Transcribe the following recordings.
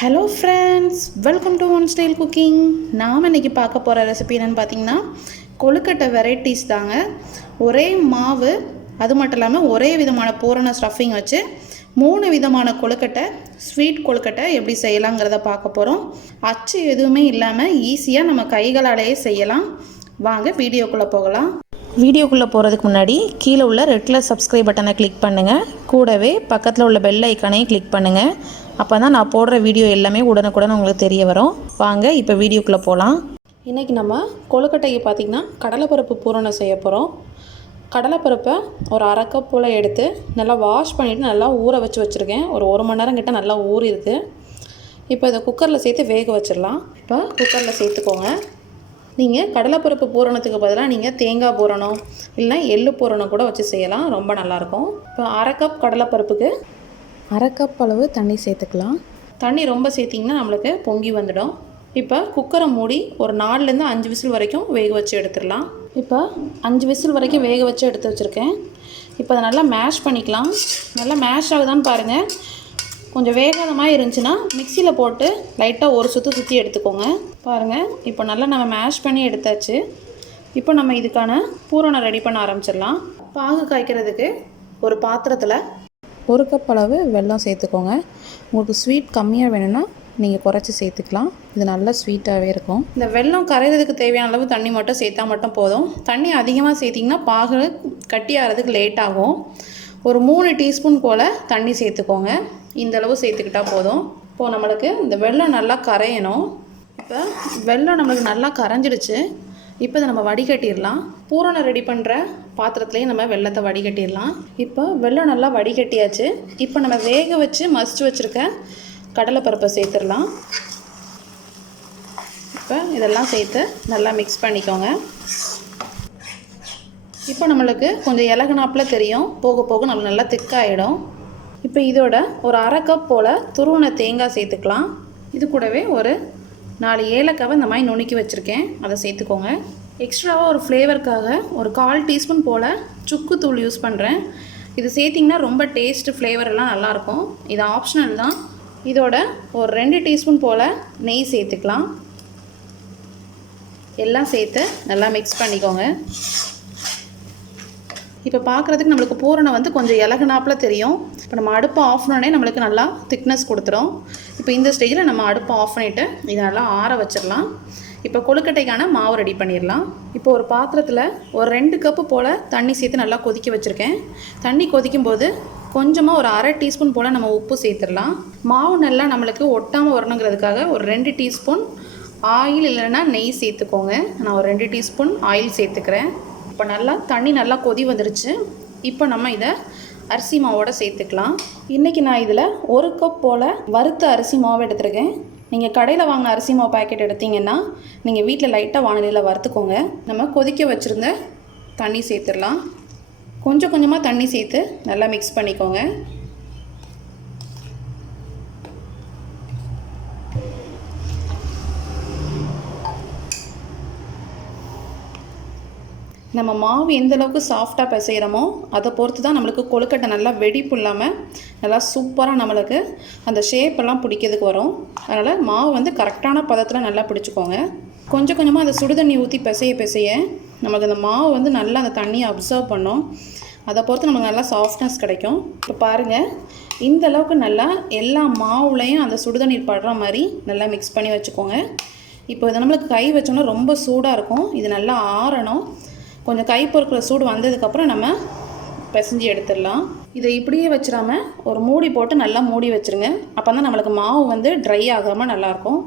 Hello friends, welcome to one style cooking. நாம் இன்றைக்கி பார்க்க போகிற ரெசிபி என்னென்னு பார்த்தீங்கன்னா கொழுக்கட்டை வெரைட்டிஸ் தாங்க. ஒரே மாவு, அது மட்டும் இல்லாமல் ஒரே விதமான பூரண ஸ்டஃபிங் வச்சு 3 விதமான கொழுக்கட்டை, ஸ்வீட் கொழுக்கட்டை எப்படி செய்யலாங்கிறத பார்க்க போகிறோம். அச்சு எதுவுமே இல்லாமல் ஈஸியாக நம்ம கைகளாலேயே செய்யலாம். வாங்க வீடியோக்குள்ளே போகலாம். வீடியோக்குள்ளே போகிறதுக்கு முன்னாடி கீழே உள்ள ரெட் கலர் சப்ஸ்கிரைப் பட்டனை கிளிக் பண்ணுங்கள். கூடவே பக்கத்தில் உள்ள பெல் ஐக்கானையும் கிளிக் பண்ணுங்கள். அப்போ தான் நான் போடுற வீடியோ எல்லாமே உடனுக்குடன் உங்களுக்கு தெரிய வரும். வாங்க இப்போ வீடியோக்குள்ளே போகலாம். இன்றைக்கி நம்ம கொழுக்கட்டைக்கு பார்த்திங்கன்னா கடலைப்பருப்பு பூரணம் செய்ய போகிறோம். கடலைப்பருப்பை ஒரு அரை கப் போல் எடுத்து நல்லா வாஷ் பண்ணிவிட்டு நல்லா ஊற வச்சுருக்கேன். ஒரு மணி நேரம் கிட்ட நல்லா ஊறிருக்கு. இப்போ இதை குக்கரில் சேர்த்து வேக வச்சிடலாம். இப்போ குக்கரில் சேர்த்துக்கோங்க. நீங்கள் கடலைப்பருப்பு பூரணத்துக்கு பதிலாக நீங்கள் தேங்காய் பூரணம் இல்லைனா எள்ளு பூரணம் கூட வச்சு செய்யலாம், ரொம்ப நல்லாயிருக்கும். இப்போ அரை கப் கடலைப்பருப்புக்கு அரை கப் அளவு தண்ணி சேர்த்துக்கலாம். தண்ணி ரொம்ப சேர்த்திங்கன்னா நம்மளுக்கு பொங்கி வந்துடும். இப்போ குக்கரை மூடி ஒரு 4லேருந்து 5 விசில் வரைக்கும் வேக வச்சு எடுத்துடலாம். இப்போ 5 விசில் வரைக்கும் வேக வச்சு எடுத்து வச்சுருக்கேன். இப்போ அதை நல்லா மேஷ் பண்ணிக்கலாம். நல்லா மேஷ் ஆகுதான்னு பாருங்கள். கொஞ்சம் வேகாத மாதிரி இருந்துச்சுன்னா மிக்சியில் போட்டு லைட்டாக ஒரு சுற்றி எடுத்துக்கோங்க. பாருங்கள், இப்போ நல்லா நம்ம மேஷ் பண்ணி எடுத்தாச்சு. இப்போ நம்ம இதுக்கான பூரணம் ரெடி பண்ண ஆரம்பிச்சிடலாம். பாகு காய்க்கிறதுக்கு ஒரு பாத்திரத்தில் 1 கப் அளவு வெல்லம் சேர்த்துக்கோங்க. உங்களுக்கு ஸ்வீட் கம்மியாக வேணும்னா நீங்கள் குறைச்சி சேர்த்துக்கலாம். இது நல்லா ஸ்வீட்டாகவே இருக்கும். இந்த வெல்லம் கரையிறதுக்கு தேவையான அளவு தண்ணி மட்டும் சேர்த்தா மட்டும் போதும். தண்ணி அதிகமாக சேர்த்திங்கன்னா பாகு கட்டியாகிறதுக்கு லேட் ஆகும். ஒரு 3 டீஸ்பூன் போல் தண்ணி சேர்த்துக்கோங்க. இந்த அளவு சேர்த்துக்கிட்டால் போதும். இப்போது நம்மளுக்கு இந்த வெல்லம் நல்லா கரையணும். இப்போ வெல்லம் நம்மளுக்கு நல்லா கரைஞ்சிடுச்சு. இப்போ இதை நம்ம வடிகட்டிடலாம். பூரணம் ரெடி பண்ணுற பாத்திரத்துலேயே நம்ம வெல்லத்தை வடிகட்டிடலாம். இப்போ வெல்லம் நல்லா வடிகட்டியாச்சு. இப்போ நம்ம வேக வச்சு மசிச்சு வச்சுருக்க கடலைப்பருப்பை சேர்த்துடலாம். இப்போ இதெல்லாம் சேர்த்து நல்லா மிக்ஸ் பண்ணிக்கோங்க. இப்போ நம்மளுக்கு கொஞ்சம் இலகுனாப்பில் தெரியும், போக போக நம்மளுக்கு நல்லா திக்காகிடும். இப்போ இதோட ஒரு அரை கப் போல் துருவன தேங்காய் சேர்த்துக்கலாம். இது கூடவே ஒரு 4 ஏலக்காவை இந்த மாதிரி நுணுக்கி வச்சுருக்கேன், அதை சேர்த்துக்கோங்க. எக்ஸ்ட்ராவாக ஒரு ஃப்ளேவருக்காக ஒரு 1/4 டீஸ்பூன் போல் சுக்கு தூள் யூஸ் பண்ணுறேன். இது சேர்த்திங்கன்னா ரொம்ப டேஸ்ட்டு ஃப்ளேவர் எல்லாம் நல்லாயிருக்கும். இது ஆப்ஷனல் தான். இதோட ஒரு 2 டீஸ்பூன் போல் நெய் சேர்த்துக்கலாம். எல்லாம் சேர்த்து நல்லா மிக்ஸ் பண்ணிக்கோங்க. இப்போ பார்க்குறதுக்கு நம்மளுக்கு பூரணம் வந்து கொஞ்சம் இலகுனாப்பில் தெரியும். இப்போ நம்ம அடுப்பை ஆஃப் பண்ணோடனே நம்மளுக்கு நல்லா திக்னஸ் கொடுத்துரும். இப்போ இந்த ஸ்டேஜில் நம்ம அடுப்பை ஆஃப் பண்ணிவிட்டு இதை நல்லா ஆற வச்சிடலாம். இப்போ கொழுக்கட்டைக்கான மாவு ரெடி பண்ணிடலாம். இப்போ ஒரு பாத்திரத்தில் ஒரு 2 கப்பு போல் தண்ணி சேர்த்து நல்லா கொதிக்க வச்சுருக்கேன். தண்ணி கொதிக்கும் போது கொஞ்சமாக ஒரு அரை டீஸ்பூன் போல் நம்ம உப்பு சேர்த்துடலாம். மாவு நல்லா நம்மளுக்கு ஒட்டாமல் வரணுங்கிறதுக்காக ஒரு 2 டீஸ்பூன் ஆயில் இல்லைன்னா நெய் சேர்த்துக்கோங்க. நான் ஒரு 2 டீஸ்பூன் ஆயில் சேர்த்துக்கிறேன். இப்போ நல்லா தண்ணி நல்லா கொதி வந்துருச்சு. இப்போ நம்ம இதை அரிசி மாவோடு சேர்த்துக்கலாம். இன்றைக்கி நான் இதில் 1 கப் போல் வறுத்த அரிசி மாவு எடுத்துருக்கேன். நீங்கள் கடையில் வாங்கின அரிசி மாவு பேக்கெட் எடுத்திங்கன்னா நீங்கள் வீட்டில் லைட்டாக வானிலையில் வறுத்துக்கோங்க. நம்ம கொதிக்க வச்சுருந்த தண்ணி சேர்த்துடலாம். கொஞ்சம் கொஞ்சமாக தண்ணி சேர்த்து நல்லா மிக்ஸ் பண்ணிக்கோங்க. நம்ம மாவு எந்தளவுக்கு சாஃப்டாக பிசைகிறோமோ அதை பொறுத்து தான் நம்மளுக்கு கொழுக்கட்டை நல்லா வெடிப்பு இல்லாமல் நல்லா சூப்பராக நம்மளுக்கு அந்த ஷேப்பெல்லாம் பிடிக்கிறதுக்கு வரும். அதனால் மாவு வந்து கரெக்டான பதத்தில் நல்லா பிடிச்சிக்கோங்க. கொஞ்சம் கொஞ்சமாக அந்த சுடுதண்ணி ஊற்றி பிசைய நமக்கு அந்த மாவு வந்து நல்லா அந்த தண்ணியை அப்சர்வ் பண்ணும். அதை பொறுத்து நமக்கு நல்லா சாஃப்ட்னஸ் கிடைக்கும். இப்போ பாருங்கள், இந்த அளவுக்கு நல்லா எல்லா மாவுலையும் அந்த சுடுதண்ணீர் படுற மாதிரி நல்லா மிக்ஸ் பண்ணி வச்சுக்கோங்க. இப்போ இதை நம்மளுக்கு கை வச்சோன்னா ரொம்ப சூடாக இருக்கும். இது நல்லா ஆறணும். கொஞ்சம் கை பொறுக்கிற சூடு வந்ததுக்கப்புறம் நம்ம பிசைஞ்சு எடுத்துடலாம். இதை இப்படியே வச்சிடாமல் ஒரு மூடி போட்டு நல்லா மூடி வச்சுருங்க. அப்போ தான் நம்மளுக்கு மாவு வந்து ட்ரை ஆகாமல் நல்லாயிருக்கும்.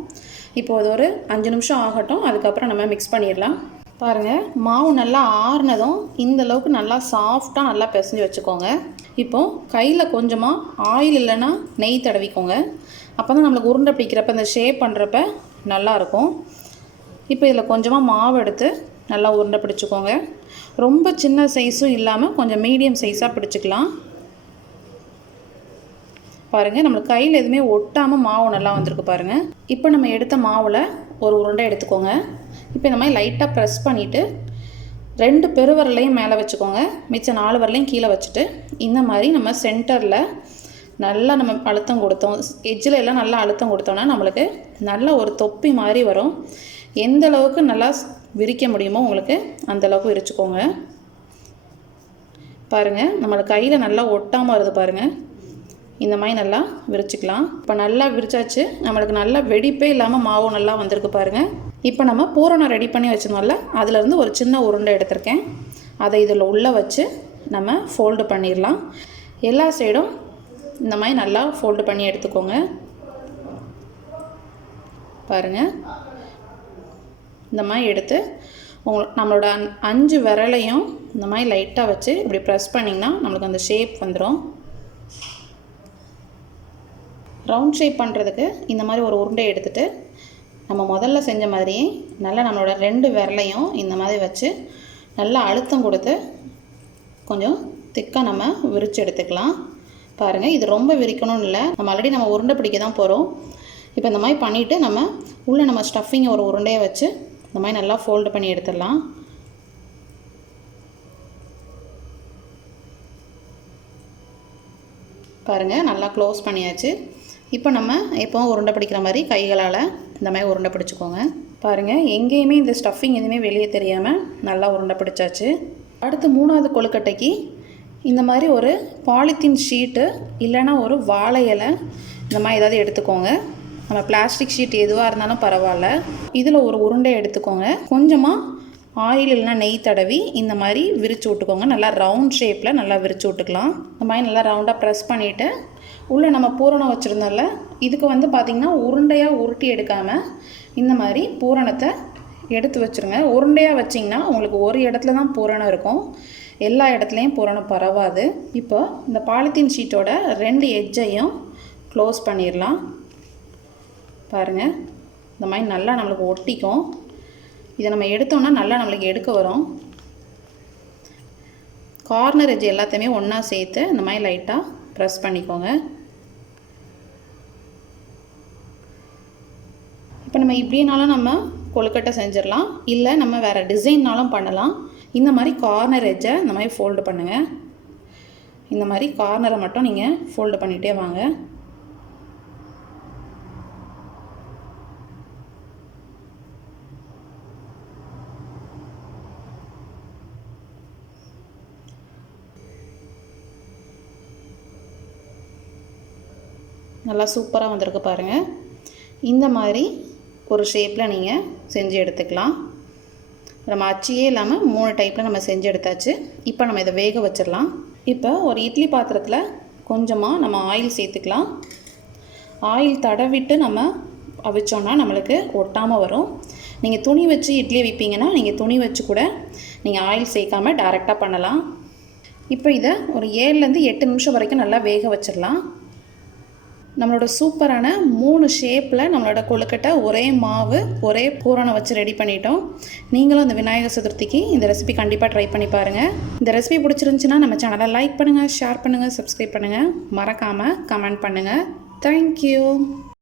இப்போ அது ஒரு 5 நிமிஷம் ஆகட்டும். அதுக்கப்புறம் நம்ம மிக்ஸ் பண்ணிடலாம். பாருங்கள், மாவு நல்லா ஆறுனதும் இந்த அளவுக்கு நல்லா சாஃப்டாக நல்லா பிசைஞ்சு வச்சுக்கோங்க. இப்போது கையில் கொஞ்சமாக ஆயில் இல்லைன்னா நெய் தடவிக்கோங்க. அப்போ தான் நம்மளுக்கு உருண்டை பிடிக்கிறப்ப இந்த ஷேப் பண்ணுறப்ப நல்லாயிருக்கும். இப்போ இதில் கொஞ்சமாக மாவு எடுத்து நல்லா உருண்டை பிடிச்சிக்கோங்க. ரொம்ப சின்ன சைஸும் இல்லாமல் கொஞ்சம் மீடியம் சைஸாக பிடிச்சிக்கலாம். பாருங்கள், நம்மளுக்கு கையில் எதுவுமே ஒட்டாமல் மாவு நல்லா வந்திருக்கு பாருங்கள். இப்போ நம்ம எடுத்த மாவில் ஒரு உருண்டை எடுத்துக்கோங்க. இப்போ இந்த மாதிரி லைட்டாக ப்ரெஸ் பண்ணிவிட்டு 2 பெருவிரலையும் மேலே வச்சுக்கோங்க. மிச்சம் 4 விரலையும் கீழே வச்சுட்டு இந்த மாதிரி நம்ம சென்டரில் நல்லா நம்ம அழுத்தம் கொடுத்தோம், எட்ஜில் எல்லாம் நல்லா அழுத்தம் கொடுத்தோன்னா நம்மளுக்கு நல்ல ஒரு தொப்பி மாதிரி வரும். எந்த அளவுக்கு நல்லா விரிக்க முடியுமோ உங்களுக்கு அந்தளவுக்கு விரிச்சுக்கோங்க. பாருங்கள், நம்மளுக்கு கையில் நல்லா ஒட்டாமல் வருது பாருங்கள். இந்த மாதிரி நல்லா விரிச்சிக்கலாம். இப்போ நல்லா விரிச்சாச்சு, நம்மளுக்கு நல்லா வெடிப்பே இல்லாமல் மாவும் நல்லா வந்திருக்கு பாருங்கள். இப்போ நம்ம பூரணம் ரெடி பண்ணி வச்சோம்ல, அதிலேருந்து ஒரு சின்ன உருண்டை எடுத்திருக்கேன். அதை இதில் உள்ளே வச்சு நம்ம ஃபோல்டு பண்ணிடலாம். எல்லா சைடும் இந்த மாதிரி நல்லா ஃபோல்டு பண்ணி எடுத்துக்கோங்க. பாருங்கள், இந்த மாதிரி எடுத்து நம்மளோட 5 விரலையும் இந்த மாதிரி லைட்டாக வச்சு இப்படி ப்ரெஸ் பண்ணிங்கன்னா நம்மளுக்கு அந்த ஷேப் வந்துடும். ரவுண்ட் ஷேப் பண்ணுறதுக்கு இந்த மாதிரி ஒரு உருண்டை எடுத்துகிட்டு நம்ம முதல்ல செஞ்ச மாதிரியே நல்லா நம்மளோட 2 விரலையும் இந்த மாதிரி வச்சு நல்லா அழுத்தம் கொடுத்து கொஞ்சம் திக்காக நம்ம விரித்து எடுத்துக்கலாம். பாருங்கள், இது ரொம்ப விரிக்கணும்னு இல்லை, நம்ம ஆல்ரெடி நம்ம உருண்டை பிடிக்க தான் போகிறோம். இப்போ இந்த மாதிரி பண்ணிவிட்டு நம்ம உள்ளே நம்ம ஸ்டஃபிங்கை ஒரு உருண்டையை வச்சு இந்த மாதிரி நல்லா ஃபோல்டு பண்ணி எடுத்துடலாம். பாருங்கள், நல்லா க்ளோஸ் பண்ணியாச்சு. இப்போ நம்ம எப்போவும் உருண்டை பிடிக்கிற மாதிரி கைகளால் இந்த மாதிரி உருண்டை பிடிச்சிக்கோங்க. பாருங்கள், எங்கேயுமே இந்த ஸ்டஃபிங் எதுவுமே வெளியே தெரியாமல் நல்லா உருண்டை பிடிச்சாச்சு. அடுத்து 3வது கொழுக்கட்டைக்கு இந்த மாதிரி ஒரு பாலித்தீன் ஷீட்டு இல்லைன்னா ஒரு வாழை இலை இந்த மாதிரி ஏதாவது எடுத்துக்கோங்க. நம்ம பிளாஸ்டிக் ஷீட் எதுவாக இருந்தாலும் பரவாயில்ல. இதில் ஒரு உருண்டை எடுத்துக்கோங்க. கொஞ்சமாக ஆயில் இல்லைனா நெய் தடவி இந்த மாதிரி விரித்து விட்டுக்கோங்க. நல்லா ரவுண்ட் ஷேப்பில் நல்லா விரித்து விட்டுக்கலாம். இந்த மாதிரி நல்லா ரவுண்டாக ப்ரெஸ் பண்ணிவிட்டு உள்ளே நம்ம பூரணம் வச்சுருந்தோம்ல, இதுக்கு வந்து பார்த்திங்கன்னா உருண்டையாக உருட்டி எடுக்காமல் இந்த மாதிரி பூரணத்தை எடுத்து வச்சுருங்க. உருண்டையாக வச்சிங்கன்னா உங்களுக்கு ஒரு இடத்துல தான் பூரணம் இருக்கும், எல்லா இடத்துலையும் பூரணம் பரவாது. இப்போ இந்த பாலித்தீன் ஷீட்டோட 2 எட்ஜையும் க்ளோஸ் பண்ணிடலாம். பாருங்கள், இந்த மாதிரி நல்லா நம்மளுக்கு ஒட்டிக்கும். இதை நம்ம எடுத்தோம்னா நல்லா நம்மளுக்கு எடுக்க வரும். கார்னர் எட்ஜ் எல்லாத்தையுமே ஒன்றா சேர்த்து இந்த மாதிரி லைட்டாக ப்ரெஸ் பண்ணிக்கோங்க. இப்போ நம்ம இப்படினாலும் நம்ம கொழுக்கட்டை செஞ்சிடலாம், இல்லை நம்ம வேறு டிசைன்னாலும் பண்ணலாம். இந்த மாதிரி கார்னர் எட்ஜை இந்த மாதிரி ஃபோல்டு பண்ணுங்கள். இந்த மாதிரி கார்னரை மட்டும் நீங்கள் ஃபோல்டு பண்ணிகிட்டே வாங்க. நல்லா சூப்பராக வந்திருக்கு பாருங்கள். இந்த மாதிரி ஒரு ஷேப்பில் நீங்கள் செஞ்சு எடுத்துக்கலாம். நம்ம அச்சியே இல்லாமல் 3 டைப்பில் நம்ம செஞ்சு எடுத்தாச்சு. இப்போ நம்ம இதை வேக வச்சிடலாம். இப்போ ஒரு இட்லி பாத்திரத்தில் கொஞ்சமாக நம்ம ஆயில் சேர்த்துக்கலாம். ஆயில் தடவிட்டு நம்ம அவிச்சோன்னா நம்மளுக்கு ஒட்டாமல் வரும். நீங்கள் துணி வச்சு இட்லி வைப்பீங்கன்னா நீங்கள் துணி வச்சு கூட நீங்கள் ஆயில் சேர்க்காமல் டைரெக்டாக பண்ணலாம். இப்போ இதை ஒரு 7லேருந்து 8 நிமிஷம் வரைக்கும் நல்லா வேக வச்சிடலாம். நம்மளோட சூப்பரான 3 ஷேப்பில் நம்மளோட கொழுக்கட்டை ஒரே மாவு ஒரே பூரணம் வச்சு ரெடி பண்ணிட்டோம். நீங்களும் இந்த விநாயகர் சதுர்த்திக்கு இந்த ரெசிபி கண்டிப்பாக ட்ரை பண்ணி பாருங்கள். இந்த ரெசிபி பிடிச்சிருந்துச்சுன்னா நம்ம சேனலை லைக் பண்ணுங்கள், ஷேர் பண்ணுங்கள், சப்ஸ்கிரைப் பண்ணுங்கள், மறக்காமல் கமெண்ட் பண்ணுங்கள். தேங்க்யூ.